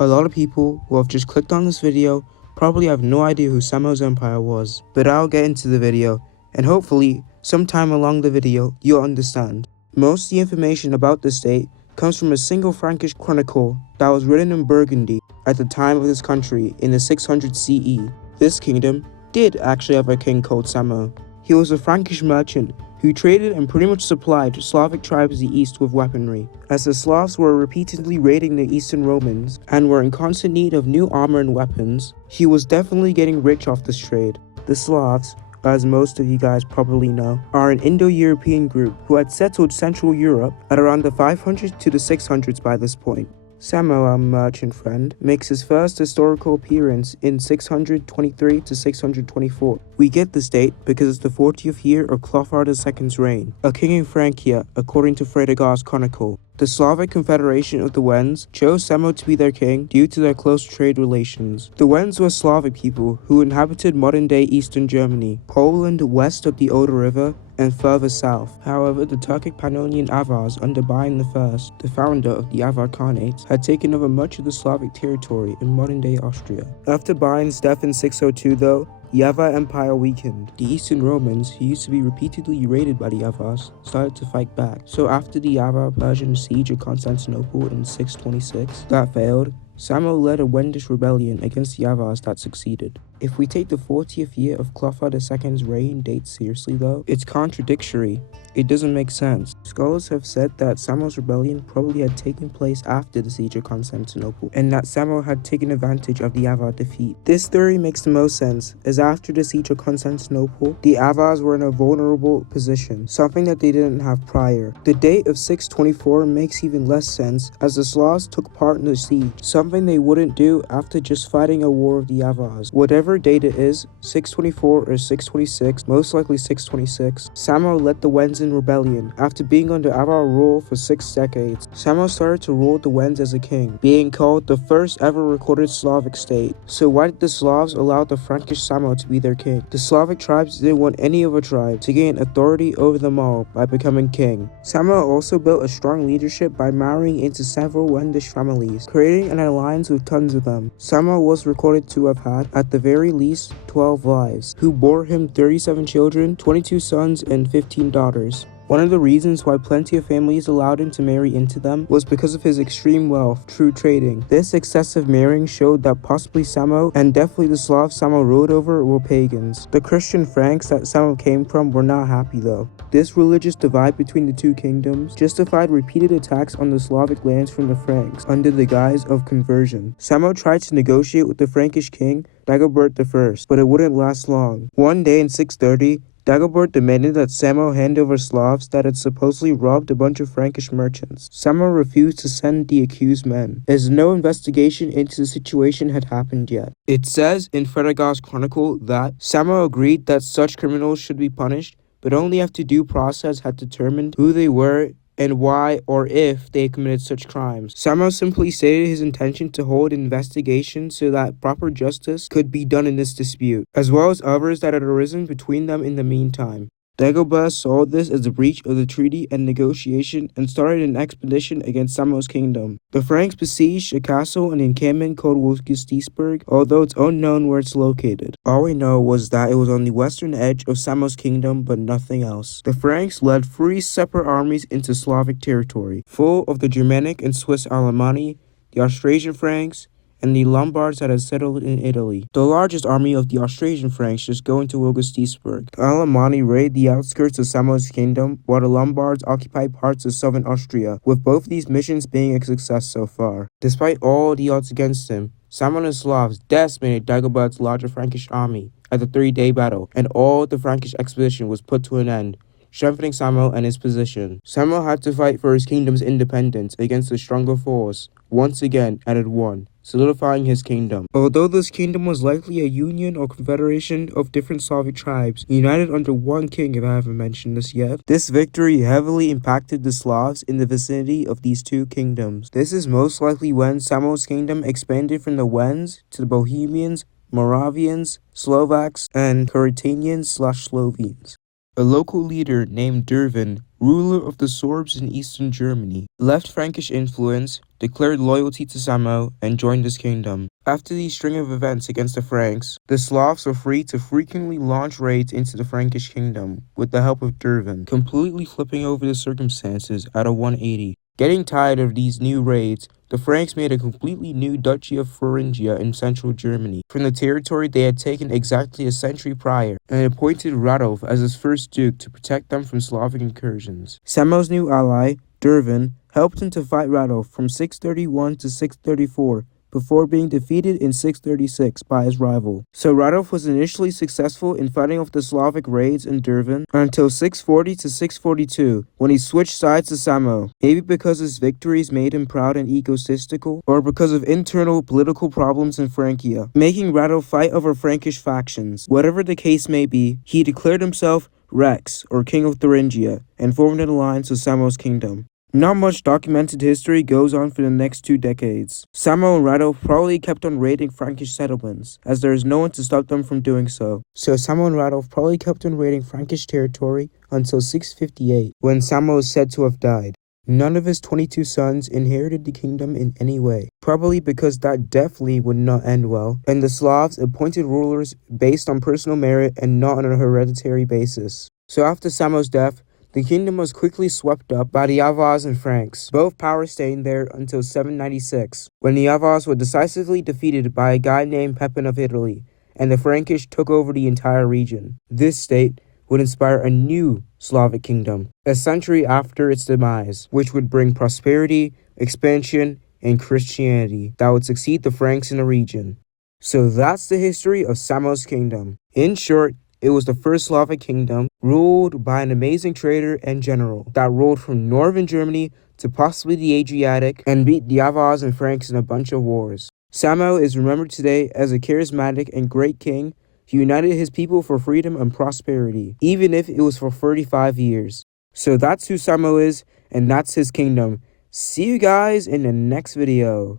A lot of people who have just clicked on this video probably have no idea who Samo's empire was, but I'll get into the video, and hopefully, sometime along the video, you'll understand. Most of the information about the state comes from a single Frankish chronicle that was written in Burgundy at the time of this country in the 600 CE. This kingdom did actually have a king called Samo. He was a Frankish merchant who traded and pretty much supplied Slavic tribes of the east with weaponry, as the Slavs were repeatedly raiding the Eastern Romans and were in constant need of new armor and weapons. He was definitely getting rich off this trade. The Slavs, as most of you guys probably know, are an Indo-European group who had settled Central Europe at around the 500s to the 600s by this point. Samo, our merchant friend, makes his first historical appearance in 623 to 624. We get this date because it's the 40th year of Clothar II's reign, a king in Francia, according to Fredegar's chronicle. The Slavic Confederation of the Wends chose Samo to be their king due to their close trade relations. The Wends were Slavic people who inhabited modern-day eastern Germany, Poland west of the Oder River, and further south. However, the Turkic Pannonian Avars under Bayan I, the founder of the Avar Khanates, had taken over much of the Slavic territory in modern-day Austria. After Bayan's death in 602 though, the Avar Empire weakened. The Eastern Romans, who used to be repeatedly raided by the Avars, started to fight back. So after the Avar-Persian siege of Constantinople in 626 that failed, Samo led a Wendish rebellion against the Avars that succeeded. If we take the 40th year of Clothar II's reign date seriously though, it's contradictory. It doesn't make sense. Scholars have said that Samo's rebellion probably had taken place after the siege of Constantinople, and that Samo had taken advantage of the Avar defeat. This theory makes the most sense, as after the siege of Constantinople, the Avars were in a vulnerable position, something that they didn't have prior. The date of 624 makes even less sense, as the Slavs took part in the siege, something they wouldn't do after just fighting a war of the Avars. Whatever date it is, 624 or 626, most likely 626, Samo led the Wends in rebellion. After being under Avar rule for 6 decades, Samo started to rule the Wends as a king, being called the first ever recorded Slavic state. So why did the Slavs allow the Frankish Samo to be their king? The Slavic tribes didn't want any other tribe to gain authority over them all by becoming king. Samo also built a strong leadership by marrying into several Wendish families, creating an alliance with tons of them. Samo was recorded to have had, at the very least, 12 wives, who bore him 37 children, 22 sons, and 15 daughters. One of the reasons why plenty of families allowed him to marry into them was because of his extreme wealth through trading. This excessive marrying showed that possibly Samo, and definitely the Slavs Samo ruled over, were pagans. The Christian Franks that Samo came from were not happy though. This religious divide between the two kingdoms justified repeated attacks on the Slavic lands from the Franks under the guise of conversion. Samo tried to negotiate with the Frankish king Dagobert I, but it wouldn't last long. One day in 630, Dagobert demanded that Samo hand over Slavs that had supposedly robbed a bunch of Frankish merchants. Samo refused to send the accused men, as no investigation into the situation had happened yet. It says in Fredegar's chronicle that Samo agreed that such criminals should be punished, but only after due process had determined who they were and why or if they committed such crimes. Samo simply stated his intention to hold an investigation so that proper justice could be done in this dispute, as well as others that had arisen between them in the meantime. Dagobert saw this as a breach of the treaty and negotiation and started an expedition against Samo's kingdom. The Franks besieged a castle and encampment called Wolfgestisburg, although it's unknown where it's located. All we know was that it was on the western edge of Samo's kingdom, but nothing else. The Franks led 3 separate armies into Slavic territory, full of the Germanic and Swiss Alemanni, the Austrasian Franks, and the Lombards that had settled in Italy. The largest army of the Austrasian Franks just go into Wolfgestisburg. The Alemanni raid the outskirts of Samo's kingdom, while the Lombards occupy parts of southern Austria, with both these missions being a success so far. Despite all the odds against him, Samo and the Slavs decimated Dagobert's larger Frankish army at the 3-day battle, and all the Frankish expedition was put to an end, strengthening Samo and his position. Samo had to fight for his kingdom's independence against a stronger force, once again and had won, solidifying his kingdom. Although this kingdom was likely a union or confederation of different Slavic tribes, united under one king if I haven't mentioned this yet, this victory heavily impacted the Slavs in the vicinity of these two kingdoms. This is most likely when Samo's kingdom expanded from the Wends to the Bohemians, Moravians, Slovaks, and Ruritanians/Slovenes. A local leader named Dervin ruler of the Sorbs in eastern Germany, left Frankish influence, declared loyalty to Samo, and joined his kingdom. After these string of events against the Franks, the Slavs were free to frequently launch raids into the Frankish kingdom with the help of Dervin, completely flipping over the circumstances at a 180. Getting tired of these new raids, the Franks made a completely new Duchy of Thuringia in central Germany, from the territory they had taken exactly a century prior, and appointed Radolf as his first duke to protect them from Slavic incursions. Samo's new ally, Dervin, helped him to fight Radolf from 631 to 634, before being defeated in 636 by his rival. So Radolf was initially successful in fighting off the Slavic raids in Dervin until 640 to 642, when he switched sides to Samo, maybe because his victories made him proud and egotistical, or because of internal political problems in Francia, making Radolf fight over Frankish factions. Whatever the case may be, he declared himself Rex, or King of Thuringia, and formed an alliance with Samo's kingdom. Not much documented history goes on for the next 2 decades. Samo and Radolf probably kept on raiding Frankish settlements, as there is no one to stop them from doing so. So Samo and Radolf probably kept on raiding Frankish territory until 658, when Samo is said to have died. None of his 22 sons inherited the kingdom in any way, probably because that definitely would not end well, and the Slavs appointed rulers based on personal merit and not on a hereditary basis. So after Samo's death, the kingdom was quickly swept up by the Avars and Franks, both powers staying there until 796, when the Avars were decisively defeated by a guy named Pepin of Italy, and the Frankish took over the entire region. This state would inspire a new Slavic kingdom, a century after its demise, which would bring prosperity, expansion, and Christianity that would succeed the Franks in the region. So that's the history of Samo's kingdom. In short, it was the first Slavic kingdom ruled by an amazing trader and general that ruled from northern Germany to possibly the Adriatic and beat the Avars and Franks in a bunch of wars. Samo is remembered today as a charismatic and great king who united his people for freedom and prosperity, even if it was for 35 years. So that's who Samo is, and that's his kingdom. See you guys in the next video.